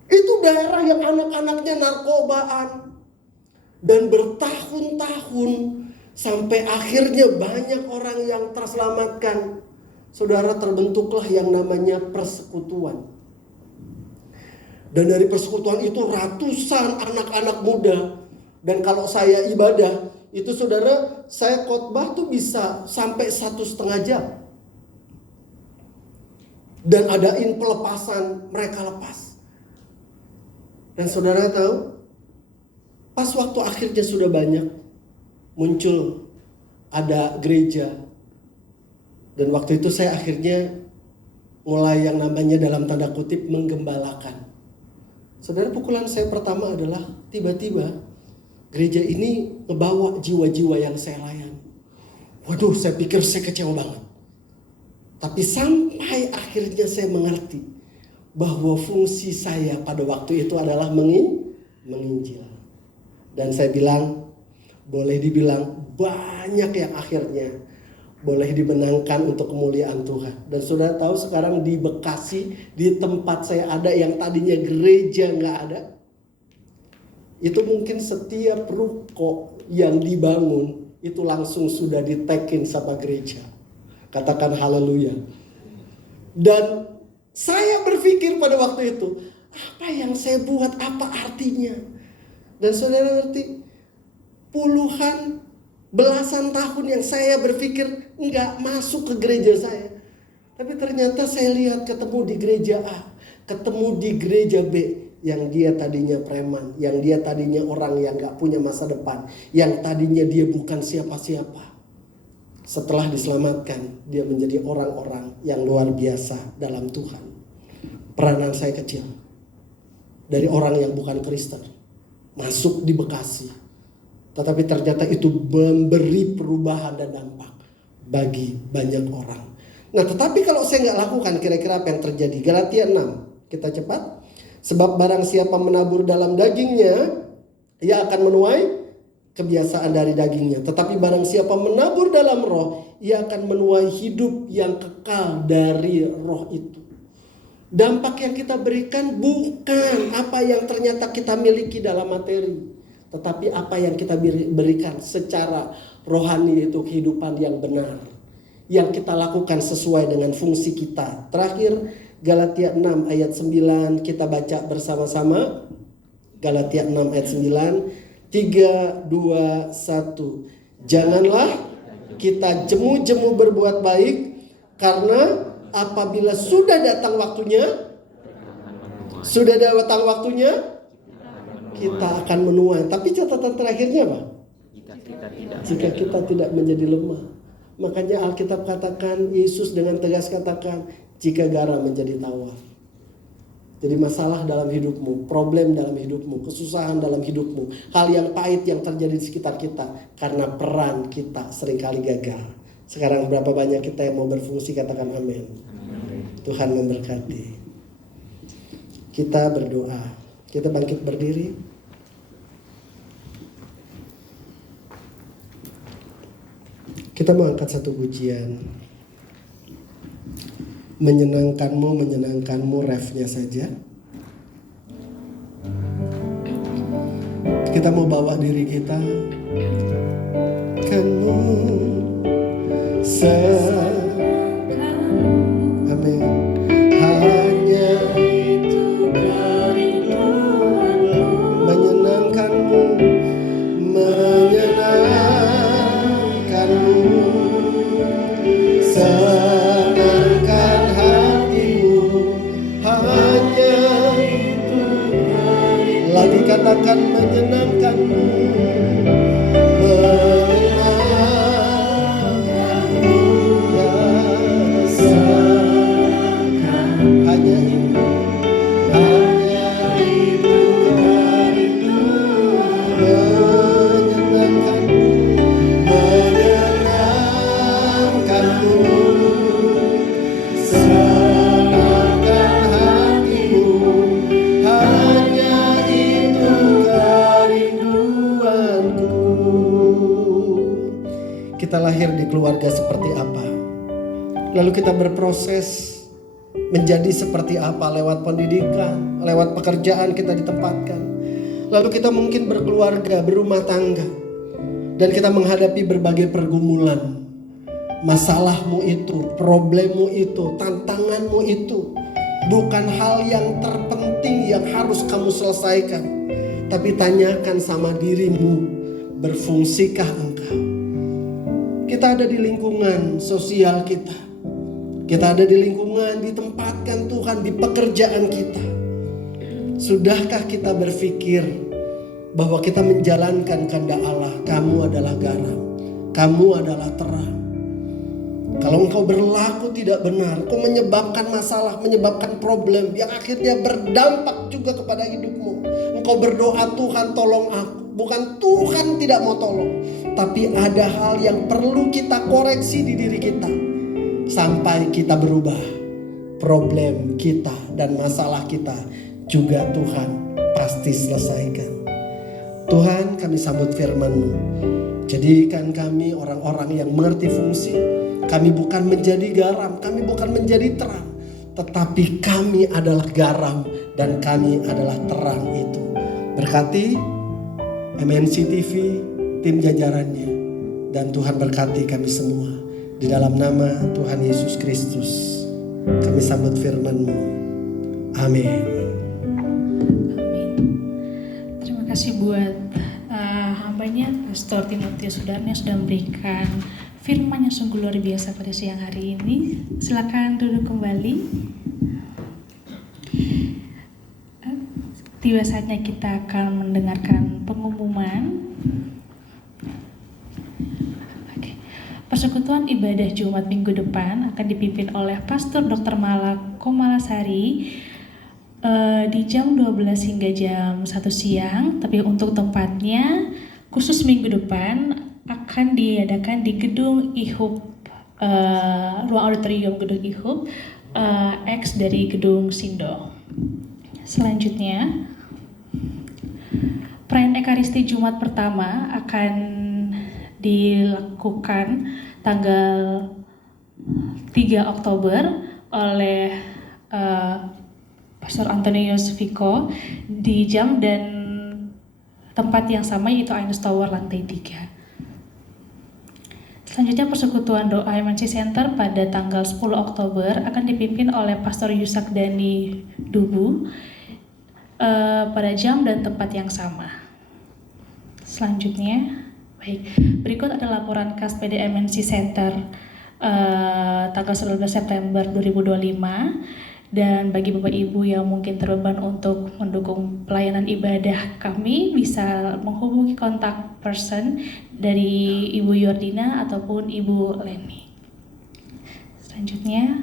Itu daerah yang anak-anaknya narkobaan. Dan bertahun-tahun sampai akhirnya banyak orang yang terselamatkan. Saudara, terbentuklah yang namanya persekutuan. Dan dari persekutuan itu ratusan anak-anak muda. Dan kalau saya ibadah, itu saudara, saya khotbah tuh bisa sampai 1,5 jam. Dan adain pelepasan, mereka lepas. Dan saudara tahu, pas waktu akhirnya sudah banyak, muncul ada gereja. Dan waktu itu saya akhirnya mulai yang namanya dalam tanda kutip menggembalakan. Saudara, pukulan saya pertama adalah tiba-tiba gereja ini ngebawa jiwa-jiwa yang saya layani. Waduh, saya pikir saya kecewa banget. Tapi sampai akhirnya saya mengerti bahwa fungsi saya pada waktu itu adalah menginjil. Dan saya bilang, boleh dibilang banyak yang akhirnya boleh dimenangkan untuk kemuliaan Tuhan. Dan saudara tahu sekarang di Bekasi, di tempat saya ada yang tadinya gereja nggak ada. Itu mungkin setiap ruko yang dibangun itu langsung sudah ditekin sama gereja. Katakan haleluya. Dan saya berpikir pada waktu itu, apa yang saya buat, apa artinya? Dan saudara ngerti, puluhan, belasan tahun yang saya berpikir nggak masuk ke gereja saya. Tapi ternyata saya lihat ketemu di gereja A, ketemu di gereja B, yang dia tadinya preman, yang dia tadinya orang yang nggak punya masa depan, yang tadinya dia bukan siapa-siapa. Setelah diselamatkan, dia menjadi orang-orang yang luar biasa dalam Tuhan. Peranan saya kecil. Dari orang yang bukan Kristen. Masuk di Bekasi. Tetapi ternyata itu memberi perubahan dan dampak bagi banyak orang. Nah, tetapi kalau saya nggak lakukan, kira-kira apa yang terjadi? Galatia 6. Kita cepat. Sebab barang siapa menabur dalam dagingnya, ia akan menuai kebiasaan dari dagingnya. Tetapi barang siapa menabur dalam roh, ia akan menuai hidup yang kekal dari roh itu. Dampak yang kita berikan bukan apa yang ternyata kita miliki dalam materi, tetapi apa yang kita berikan secara rohani, itu kehidupan yang benar, yang kita lakukan sesuai dengan fungsi kita. Terakhir, Galatia 6 ayat 9, kita baca bersama-sama. Galatia 6 ayat 9, 3, 2, 1. Janganlah kita jemu-jemu berbuat baik, karena apabila sudah datang waktunya, kita akan menuai. Tapi catatan terakhirnya apa? Jika kita tidak menjadi lemah. Makanya Alkitab katakan, Yesus dengan tegas katakan, jika garam menjadi tawar. Jadi masalah dalam hidupmu, problem dalam hidupmu, kesusahan dalam hidupmu, hal yang pahit yang terjadi di sekitar kita, karena peran kita seringkali gagal. Sekarang berapa banyak kita yang mau berfungsi, katakan amin. Tuhan memberkati. Kita berdoa. Kita bangkit berdiri. Kita mau angkat satu pujian. Menyenangkanmu, refnya saja. Kita mau bawa diri kita. Kamu amin. Hanya itu kerinduanku. Menyenangkanmu, senangkan hatimu. Hanya itu kerinduanku. Lagi katakan menyenangkanmu. Kita lahir di keluarga seperti apa, lalu kita berproses menjadi seperti apa lewat pendidikan, lewat pekerjaan kita ditempatkan, lalu kita mungkin berkeluarga, berumah tangga, dan kita menghadapi berbagai pergumulan. Masalahmu itu, problemmu itu, tantanganmu itu bukan hal yang terpenting yang harus kamu selesaikan, tapi tanyakan sama dirimu, berfungsikah engkau? Kita ada di lingkungan sosial kita. Kita ada di lingkungan, ditempatkan Tuhan di pekerjaan kita. Sudahkah kita berpikir bahwa kita menjalankan kehendak Allah? Kamu adalah garam, kamu adalah terang. Kalau engkau berlaku tidak benar, engkau menyebabkan masalah, menyebabkan problem yang akhirnya berdampak juga kepada hidupmu. Engkau berdoa, Tuhan tolong aku. Bukan Tuhan tidak mau tolong, tapi ada hal yang perlu kita koreksi di diri kita sampai kita berubah. Problem kita dan masalah kita juga Tuhan pasti selesaikan. Tuhan, kami sambut firman-Mu. Jadikan kami orang-orang yang mengerti fungsi. Kami bukan menjadi garam, kami bukan menjadi terang, tetapi kami adalah garam dan kami adalah terang itu. Berkati MNC TV, tim jajarannya, dan Tuhan berkati kami semua. Di dalam nama Tuhan Yesus Kristus, kami sambut firman-Mu. Amin. Amin. Terima kasih buat hambanya Pastor Timotius Sudarno yang sudah memberikan firman yang sungguh luar biasa pada siang hari ini. Silakan duduk kembali. Tiba saatnya kita akan mendengarkan pengumuman. Persekutuan ibadah Jumat minggu depan akan dipimpin oleh Pastor Dr. Mala Komalasari di jam 12 hingga jam 1 siang. Tapi untuk tempatnya khusus minggu depan akan diadakan di gedung IHUB, ruang auditorium gedung IHUB, X dari gedung Sindo. Selanjutnya, perayaan Ekaristi Jumat pertama akan dilakukan tanggal 3 Oktober oleh Pastor Antonius Viko di jam dan tempat yang sama, yaitu Ainus Tower lantai 3. Selanjutnya, persekutuan doa MNC Center pada tanggal 10 Oktober akan dipimpin oleh Pastor Yusak Dani Dubu pada jam dan tempat yang sama. Selanjutnya, berikut ada laporan khas PD MNC Center tanggal 19 September 2025. Dan bagi Bapak Ibu yang mungkin terbeban untuk mendukung pelayanan ibadah kami, bisa menghubungi kontak person dari Ibu Yordina ataupun Ibu Leni. Selanjutnya,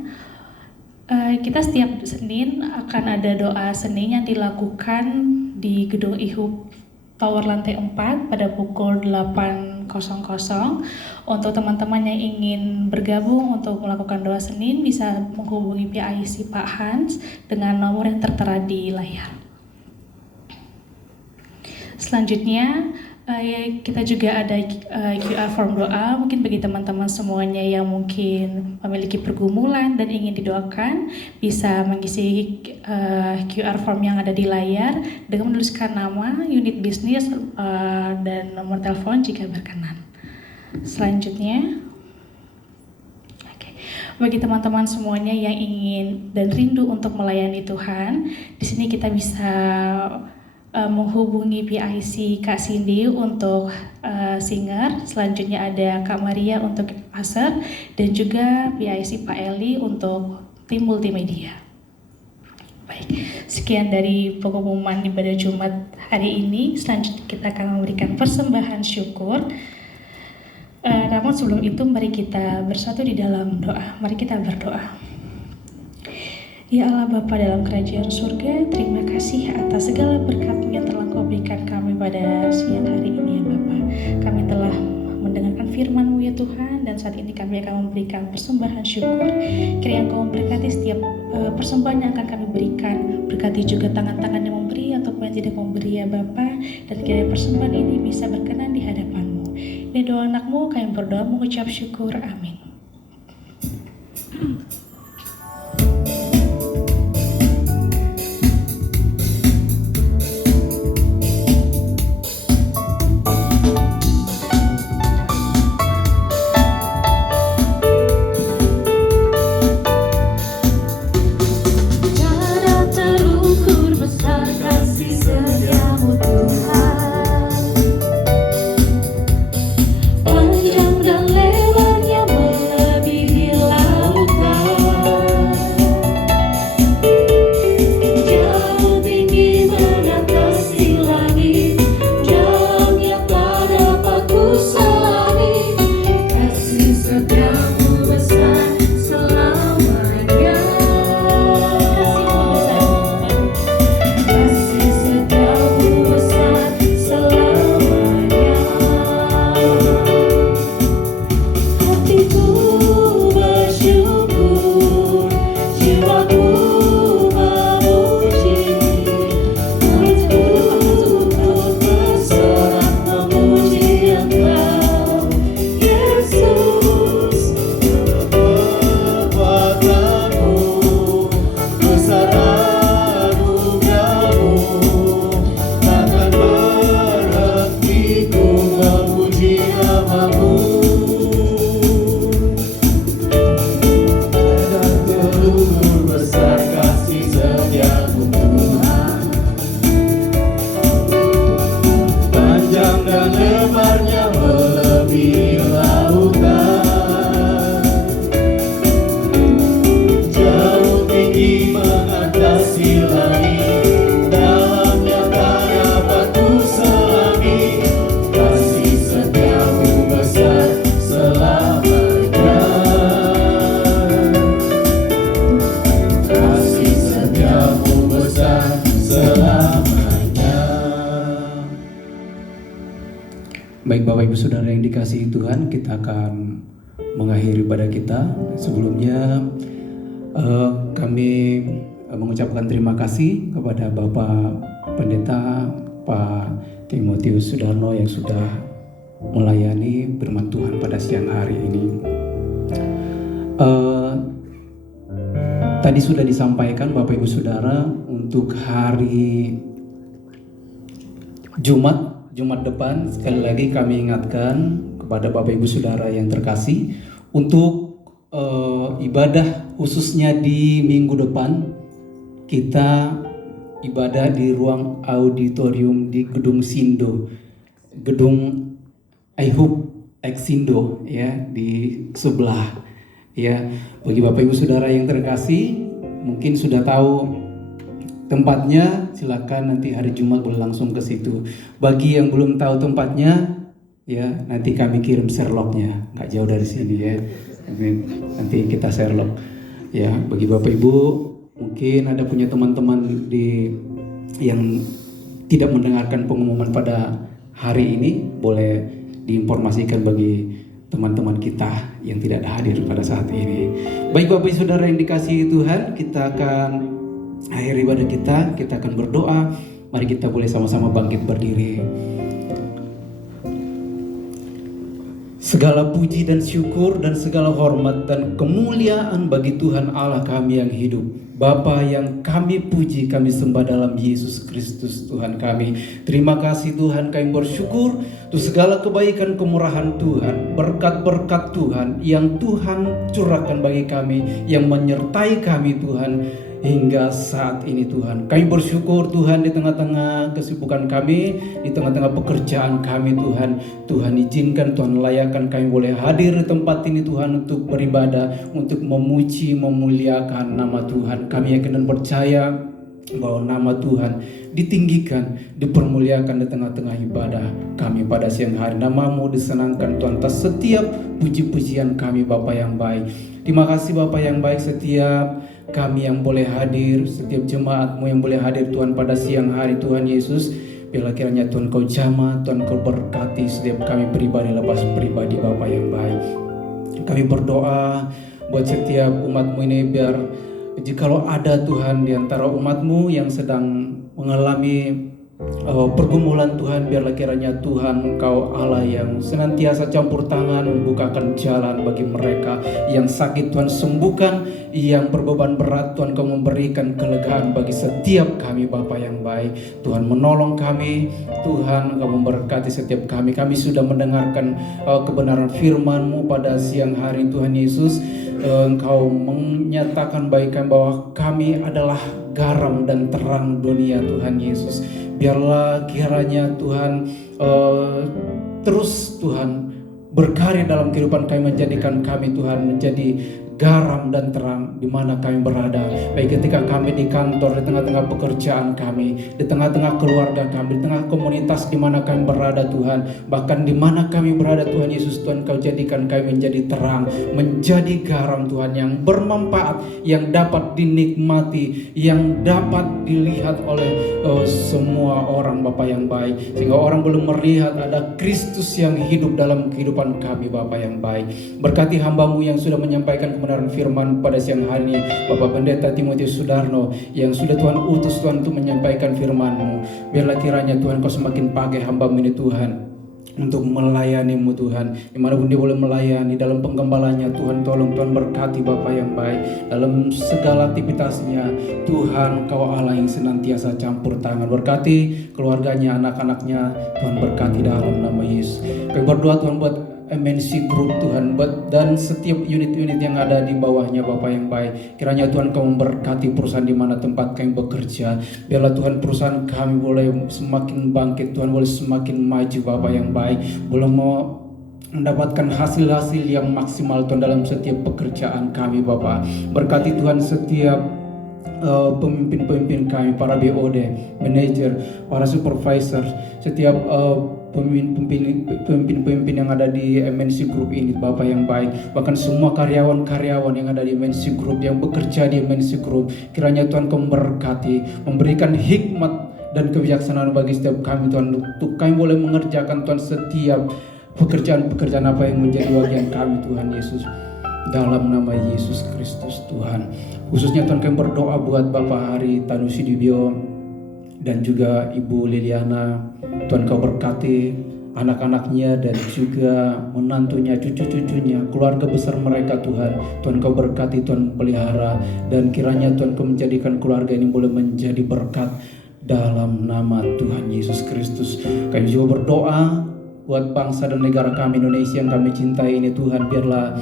kita setiap Senin akan ada doa Senin yang dilakukan di gedung IHUB Tower lantai 4 pada pukul 8.00 Untuk teman-teman yang ingin bergabung untuk melakukan doa Senin bisa menghubungi PIC Pak Hans dengan nomor yang tertera di layar. Selanjutnya kita juga ada QR form doa. Mungkin bagi teman-teman semuanya yang mungkin memiliki pergumulan dan ingin didoakan, bisa mengisi QR form yang ada di layar dengan menuliskan nama, unit bisnis, dan nomor telepon jika berkenan. Selanjutnya, bagi teman-teman semuanya yang ingin dan rindu untuk melayani Tuhan, di sini kita bisa menghubungi PIC Kak Cindy untuk singer, selanjutnya ada Kak Maria untuk aser, dan juga PIC Pak Eli untuk tim multimedia. Baik, sekian dari pengumuman ibadah Jumat hari ini. Selanjutnya kita akan memberikan persembahan syukur. Namun sebelum itu mari kita bersatu di dalam doa. Mari kita berdoa. Ya Allah Bapa dalam kerajaan surga, terima kasih atas segala berkat-Mu yang telah Kau berikan kami pada siang hari ini ya Bapa. Kami telah mendengarkan firman-Mu ya Tuhan, dan saat ini kami akan memberikan persembahan syukur. Kiranya Kau memberkati setiap persembahan yang akan kami berikan. Berkati juga tangan-tangan yang memberi ataupun yang tidak memberi ya Bapa, dan kiranya persembahan ini bisa berkenan di hadapan-Mu. Ini doa anak-Mu, kami berdoa mengucap syukur, amin. Panjang dan lebarnya melebihi Baik Bapak Ibu Saudara yang dikasihi Tuhan, kita akan mengakhiri ibadah kita. Sebelumnya kami mengucapkan terima kasih kepada Bapak Pendeta Pak Timotius Sudarno yang sudah melayani firman Tuhan pada siang hari ini. Tadi sudah disampaikan Bapak Ibu Saudara untuk hari Jumat depan, sekali lagi kami ingatkan kepada Bapak Ibu Saudara yang terkasih untuk ibadah khususnya di minggu depan kita ibadah di ruang auditorium di Gedung Sindo, Gedung iHub Exindo ya, di sebelah ya. Bagi Bapak Ibu Saudara yang terkasih mungkin sudah tahu tempatnya, silakan nanti hari Jumat boleh langsung ke situ. Bagi yang belum tahu tempatnya, ya nanti kami kirim Sherlocknya, nggak jauh dari sini ya. Nanti kita Sherlock. Ya, bagi Bapak Ibu mungkin ada punya teman-teman yang tidak mendengarkan pengumuman pada hari ini, boleh diinformasikan bagi teman-teman kita yang tidak hadir pada saat ini. Baik Bapak Ibu Saudara yang dikasihi Tuhan, kita akan akhiri ibadah kita akan berdoa. Mari kita boleh sama-sama bangkit berdiri. Segala puji dan syukur dan segala hormat dan kemuliaan bagi Tuhan Allah kami yang hidup, Bapa yang kami puji, kami sembah dalam Yesus Kristus Tuhan kami. Terima kasih Tuhan, kami bersyukur untuk segala kebaikan kemurahan Tuhan, berkat-berkat Tuhan yang Tuhan curahkan bagi kami, yang menyertai kami Tuhan hingga saat ini Tuhan. Kami bersyukur Tuhan di tengah-tengah kesibukan kami, di tengah-tengah pekerjaan kami Tuhan. Tuhan izinkan, Tuhan layakkan kami boleh hadir di tempat ini Tuhan untuk beribadah, untuk memuji, memuliakan nama Tuhan. Kami yakin dan percaya bahwa nama Tuhan ditinggikan, dipermuliakan di tengah-tengah ibadah kami pada siang hari. Nama-Mu disenangkan Tuhan atas setiap puji-pujian kami Bapa yang baik. Terima kasih Bapa yang baik, setiap kami yang boleh hadir, setiap jemaat-Mu yang boleh hadir Tuhan pada siang hari Tuhan Yesus. Biarlah kiranya Tuhan Kau jamah, Tuhan Kau berkati setiap kami pribadi lepas pribadi Bapa yang baik. Kami berdoa buat setiap umat-Mu ini, biar jikalau ada Tuhan di antara umat-Mu yang sedang mengalami pergumulan Tuhan, biarlah kiranya Tuhan Engkau Allah yang senantiasa campur tangan, membukakan jalan bagi mereka yang sakit Tuhan sembuhkan, yang berbeban berat Tuhan Kau memberikan kelegaan bagi setiap kami Bapa yang baik. Tuhan menolong kami, Tuhan Kau memberkati setiap kami. Kami sudah mendengarkan kebenaran firman-Mu pada siang hari Tuhan Yesus. Engkau menyatakan bagi kami bahwa kami adalah garam dan terang dunia Tuhan Yesus. Biarlah kiranya Tuhan terus Tuhan berkarya dalam kehidupan kami, menjadikan kami Tuhan menjadi garam dan terang di mana kami berada, baik ketika kami di kantor, di tengah-tengah pekerjaan kami, di tengah-tengah keluarga kami, di tengah komunitas di mana kami berada Tuhan, bahkan di mana kami berada Tuhan Yesus. Tuhan Kau jadikan kami menjadi terang, menjadi garam Tuhan yang bermanfaat, yang dapat dinikmati, yang dapat dilihat oleh semua orang Bapa yang baik, sehingga orang belum melihat ada Kristus yang hidup dalam kehidupan kami Bapa yang baik. Berkati hamba-Mu yang sudah menyampaikan kebenaran firman pada siang hari ini, Bapak Pendeta Timotius Sudarno yang sudah Tuhan utus Tuhan untuk menyampaikan firman-Mu. Biarlah kiranya Tuhan Kau semakin pakai hamba-Mu ini Tuhan untuk melayani-Mu Tuhan, dimanapun dia boleh melayani, dalam penggembalanya Tuhan tolong, Tuhan berkati Bapa yang baik dalam segala aktivitasnya. Tuhan Kau Allah yang senantiasa campur tangan, berkati keluarganya, anak-anaknya, Tuhan berkati dalam nama Yesus. Kami berdoa Tuhan buat MNC Group Tuhan, dan setiap unit-unit yang ada di bawahnya Bapa yang baik. Kiranya Tuhan Kau memberkati perusahaan di mana tempat kami bekerja. Biarlah Tuhan perusahaan kami boleh semakin bangkit, Tuhan boleh semakin maju Bapa yang baik, boleh mau mendapatkan hasil-hasil yang maksimal Tuhan dalam setiap pekerjaan kami Bapa. Berkati Tuhan setiap pemimpin-pemimpin kami, para BOD, manajer, para supervisor, setiap pemimpin-pemimpin yang ada di MNC Group ini Bapa yang baik, bahkan semua karyawan-karyawan yang ada di MNC Group, yang bekerja di MNC Group. Kiranya Tuhan Kau memberkati, memberikan hikmat dan kebijaksanaan bagi setiap kami Tuhan, untuk kami boleh mengerjakan Tuhan setiap pekerjaan-pekerjaan apa yang menjadi bagian kami Tuhan Yesus, dalam nama Yesus Kristus Tuhan. Khususnya Tuhan kami berdoa buat Bapak Hari Tanusudibio dan juga Ibu Liliana. Tuhan Kau berkati anak-anaknya dan juga menantunya, cucu-cucunya, keluarga besar mereka Tuhan. Tuhan Kau berkati, Tuhan pelihara, dan kiranya Tuhan Kau menjadikan keluarga ini boleh menjadi berkat dalam nama Tuhan Yesus Kristus. Kami juga berdoa buat bangsa dan negara kami Indonesia yang kami cintai ini Tuhan. Biarlah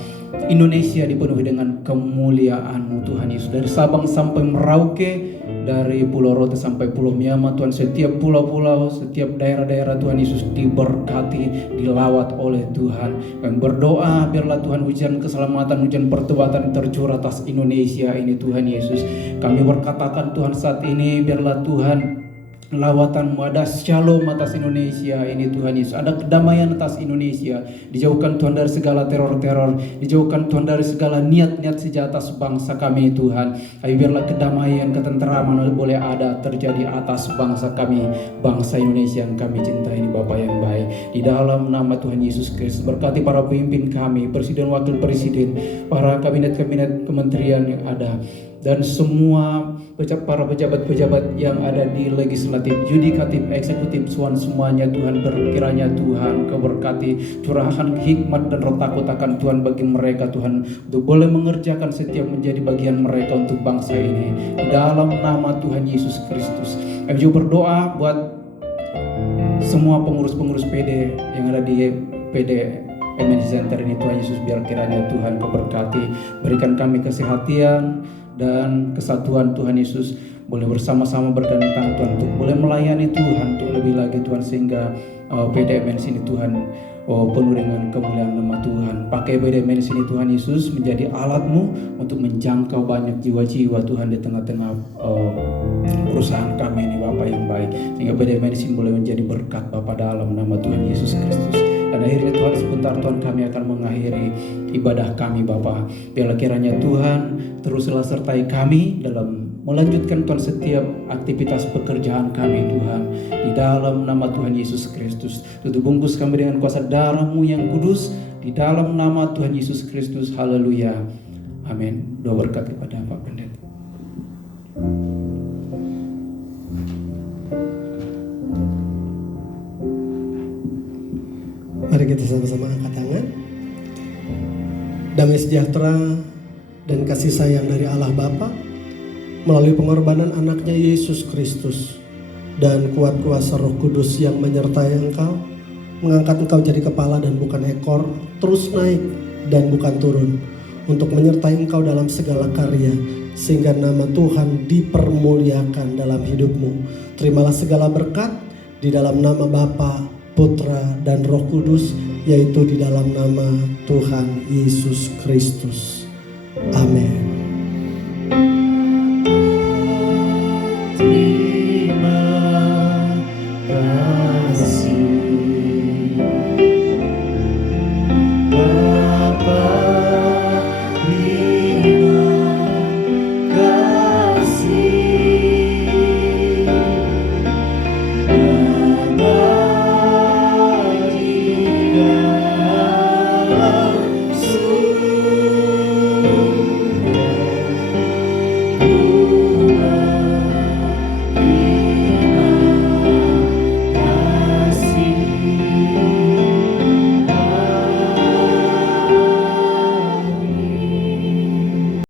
Indonesia dipenuhi dengan kemuliaan-Mu Tuhan Yesus, dari Sabang sampai Merauke, dari Pulau Rote sampai Pulau Myanmar Tuhan. Setiap pulau-pulau, setiap daerah-daerah Tuhan Yesus diberkati, dilawat oleh Tuhan. Kami berdoa biarlah Tuhan hujan keselamatan, hujan pertobatan tercurah atas Indonesia ini Tuhan Yesus. Kami berkatakan Tuhan saat ini biarlah Tuhan lawatan-Mu, ada shalom atas Indonesia ini Tuhan Yesus, ada kedamaian atas Indonesia, dijauhkan Tuhan dari segala teror-teror, dijauhkan Tuhan dari segala niat-niat sejahat atas bangsa kami Tuhan. Ayo biarlah kedamaian, ketenteraman boleh ada terjadi atas bangsa kami, bangsa Indonesia yang kami cintai ini Bapa yang baik. Di dalam nama Tuhan Yesus Kristus, berkati para pemimpin kami, presiden, wakil presiden, para kabinet-kabinet kementerian yang ada, dan semua para pejabat-pejabat yang ada di legislatif, yudikatif, eksekutif, semuanya Tuhan, berkiranya Tuhan Kau berkati, curahkan hikmat dan roh takut akan Tuhan bagi mereka Tuhan, untuk boleh mengerjakan setiap menjadi bagian mereka untuk bangsa ini. Di dalam nama Tuhan Yesus Kristus, kami juga berdoa buat semua pengurus-pengurus PD yang ada di PD MNC Center ini Tuhan Yesus, biar kiranya Tuhan Kau berkati, berikan kami kesehatan dan kesatuan Tuhan Yesus, boleh bersama-sama bergandeng Tuhan untuk boleh melayani Tuhan untuk lebih lagi Tuhan, sehingga PDMNC ini Tuhan penuh dengan kemuliaan nama Tuhan. Pakai PDMNC ini Tuhan Yesus menjadi alat-Mu untuk menjangkau banyak jiwa-jiwa Tuhan di tengah-tengah perusahaan kami ini Bapa yang baik, sehingga PDMNC ini boleh menjadi berkat Bapa dalam nama Tuhan Yesus Kristus. Dan akhirnya Tuhan, sebentar Tuhan kami akan mengakhiri ibadah kami Bapa. Biarlah kiranya Tuhan teruslah sertai kami dalam melanjutkan Tuhan setiap aktivitas pekerjaan kami Tuhan. Di dalam nama Tuhan Yesus Kristus, tutup bungkus kami dengan kuasa darah-Mu yang kudus. Di dalam nama Tuhan Yesus Kristus, haleluya, amin. Doa berkat kepada Pak Pendeta. Mari kita sama-sama angkat tangan. Damai sejahtera dan kasih sayang dari Allah Bapa melalui pengorbanan anaknya Yesus Kristus dan kuat kuasa Roh Kudus yang menyertai engkau, mengangkat engkau jadi kepala dan bukan ekor, terus naik dan bukan turun, untuk menyertai engkau dalam segala karya, sehingga nama Tuhan dipermuliakan dalam hidupmu. Terimalah segala berkat di dalam nama Bapa, Putra, dan Roh Kudus, yaitu di dalam nama Tuhan Yesus Kristus. Amin. Terima kasih Bapa.